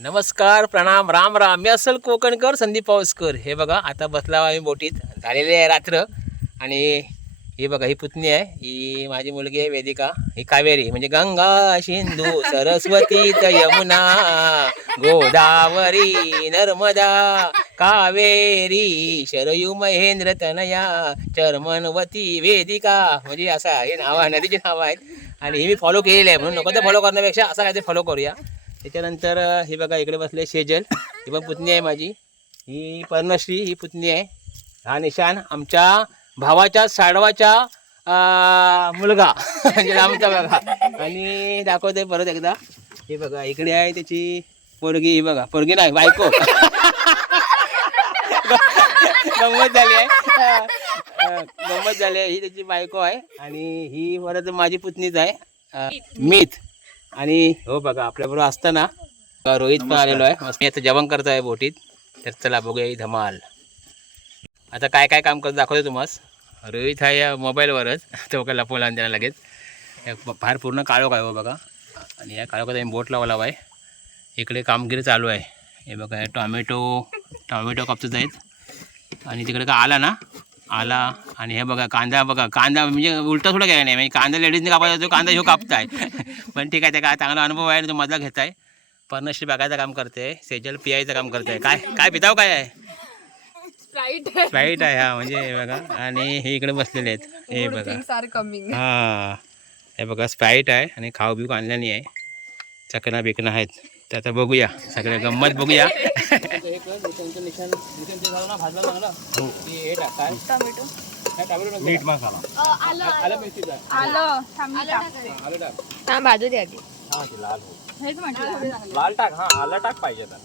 नमस्कार प्रणाम राम राम. मी असल कोकणकर संदीप पाऊसकर हे बघा आता बसला आम्ही बोटीत. झालेली आहे रात्र. आणि ही बघा ही पुतणी आहे. ही माझी मुलगी आहे वेदिका. ही कावेरी. म्हणजे गंगा सिंधू सरस्वती त यमुना गोदावरी नर्मदा कावेरी शरयू महेंद्र तनया चर्मनवती वेदिका. म्हणजे असं हे नाव आहे नदीची नावं आहेत. आणि हे मी फॉलो केलेली आहे. म्हणून नको तर फॉलो करण्यापेक्षा असं काहीतरी फॉलो करूया. त्याच्यानंतर हे बघा इकडे बसले शेजल. ही पण पुतणी आहे माझी. ही पर्णश्री ही पुतणी आहे. हा निशान आमच्या भावाच्या साडवाच्या मुलगा. म्हणजे आमचा बघा आणि दाखवते परत एकदा. हे बघा इकडे आहे त्याची पोरगी. ही बघा पोरगी नाही बायको. गंमत झाली आहे. गंमत झाली आहे. ही त्याची बायको आहे. आणि ही परत माझी पुतणीच आहे. मीत. आणि हो बघा आपल्याबरोबर असताना रोहित पण आलेलो आहे. मस्त. मी आता जेवण करत आहे बोटीत. तर चला बघूया ही धमाल. आता काय काय काम करत दाखवतो तुम्हास रोहित हा या मोबाईलवरच. तो काय लपवला आणि त्याला लगेच. फार पूर्ण काळोख आहे हो बघा. आणि या काळोखात आम्ही बोट लावला आहे इकडे कामगिरी चालू आहे. हे बघा टॉमॅटो टॉमॅटो कापतच आहेत. आणि तिकडे का आला ना? आला. आणि हे बघा कांदा बघा. कांदा म्हणजे उलटा थोडं काय नाही. म्हणजे कांदा लेडीजने कापायचा तो कांदा ह्यो कापताय. पण ठीक आहे त्या काय चांगला अनुभव आहे आणि तो मजा घेत आहे पर्णश्री बघायचं काम करते सेजल पियायचं काम करते काय काय पिताव काय आहे स्प्राईट आहे हा म्हणजे हे बघा आणि हे इकडे बसलेले आहेत हे बघा कमिंग हा हे बघा स्प्राईट आहे आणि खाऊ बिऊ आणल्याने आहे चकना बिकना आहेत तर आता बघूया सगळे गंमत बघूया मीठ मसाला. हा बाजू द्या आधी. लाल टाक. हा आलं टाक पाहिजे आता.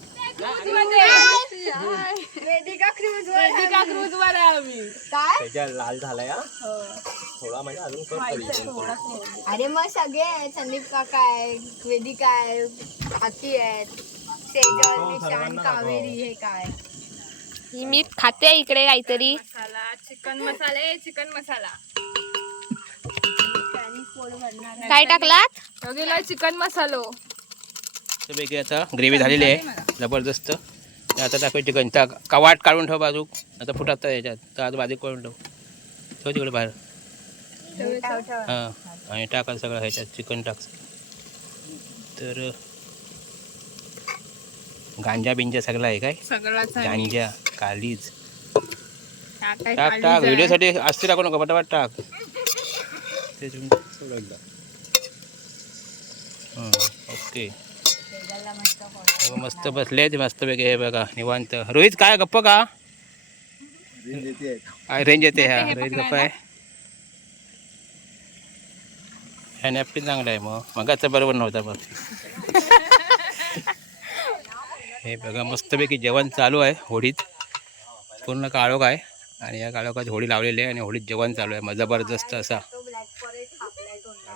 त्याच्या लाल झालाय हा. थोडा म्हणजे अजून कर तरी. अरे मग सगळे आहेत संदीप काका आहे वेदिका आहे हाती आहेत सेजल निशान कावेरी हे काय? ही मी खाते इकडे काहीतरी. मसाला चिकन मसाले चिकन मसाला. काय टाकलात? गेला चिकन मसालो. पैकी आता ग्रेव्ही झालेली आहे जबरदस्त. आता दाखवायची चिकन. त्या कवाट काढून ठेव बाजू. आता फुटात याच्यात. तर आता बाजू करून ठेव. ठेव तिकडे बाहेर. हां आणि टाका सगळं ह्याच्यात. चिकन टाक. तर गांजा बिंजा सगळं आहे काय? सगळाच गांजा. कालीज. टाक टाक. व्हिडिओसाठी असते टाकू नका पटापट टाक. हं, ओके. हो, मस्त बसले ते मस्त पैकी हे बघा निवांत. रोहित काय गप्प का? काय रेंज येते ह्या रोहित गप्प आहे. ह्या नॅपकिन चांगला आहे मग. मगाचा बरोबर नव्हता बघ हे बघा मस्तपैकी जेवण चालू आहे होडीत. पूर्ण काळोख आहे. आणि या काळोखात होडी लावलेली आहे आणि होडीत जेवण चालू आहे. मग जबरदस्त असा.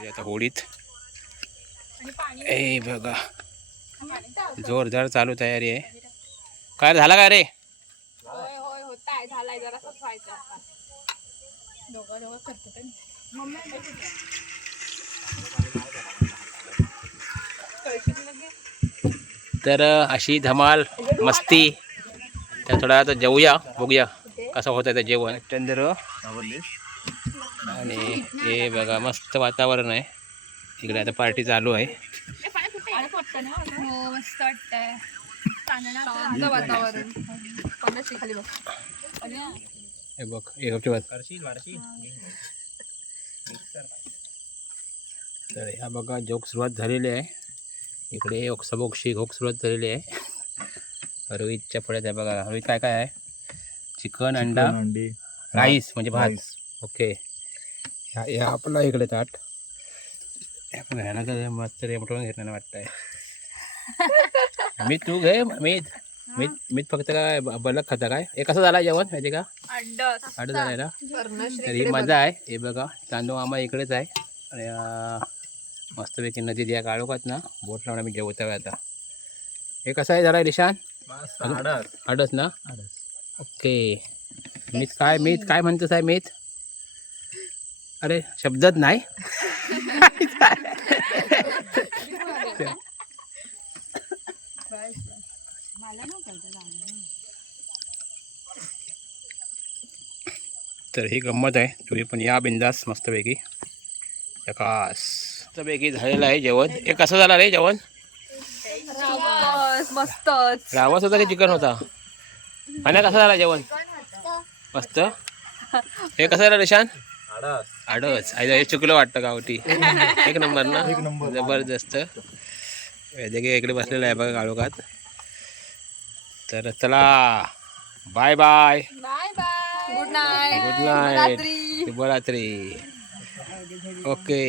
आता होडीत ए बघा. जोरदार चालू तयारी आहे. काय झाला काय रे? तर अशी धमाल मस्ती तर थोडा आता जेवूया बघूया कसं होतं ते जेवण. चंद्र आणि हे बघा मस्त वातावरण आहे. इकडे आता पार्टी चालू आहे. हो मस्त वातावरण. हे. बघ हे तर ह्या बघा जोक सुरुवात झालेली आहे. इकडे ओक्साबोक्षी घोक सुरुवात झालेली आहे. रोहितच्या पुढ्यात आहे बघा. रोहित काय काय आहे? चिकन अंडा अंडी राईस म्हणजे भात. ओके. ह्या आपला इकडे ताट. तर मस्त रेमटवून घेतलं वाटतंय. मीठ तू घे मीठ मीठ मीठ फक्त काय बलक खाता काय? हे कसं झालं जेवण माहिती का? अंड आठ झालंय ना? तर ही मजा आहे. हे बघा तांदूळ मामा इकडेच आहे. आणि मस्तपैकी नदी द्या काळोखात ना. बोट लावून आम्ही जेवत आहे आता. हे कसं आहे जरा निशान आडस. ना? ओके. मीठ काय मीठ काय म्हणतोस आहे मीठ अरे शब्दच नाही. तर ही गंमत आहे. तुम्ही पण या बिंदास मस्तपैकी. प्रकाश मस्तपैकी झालेलं आहे जेवण. हे कसं झालं रे जेवण? मस्तच. रावस होता की चिकन होता. आणि कसं झालं जेवण? मस्त. हे कसं झालं निशान आडस. हे चुकलं वाटतं गावठी. एक नंबर ना? जबरदस्त. इकडे बसलेला आहे बघा काळोखात तर चला. Bye bye. Bye bye. Good night. Good night. शुभरात्री. ओके.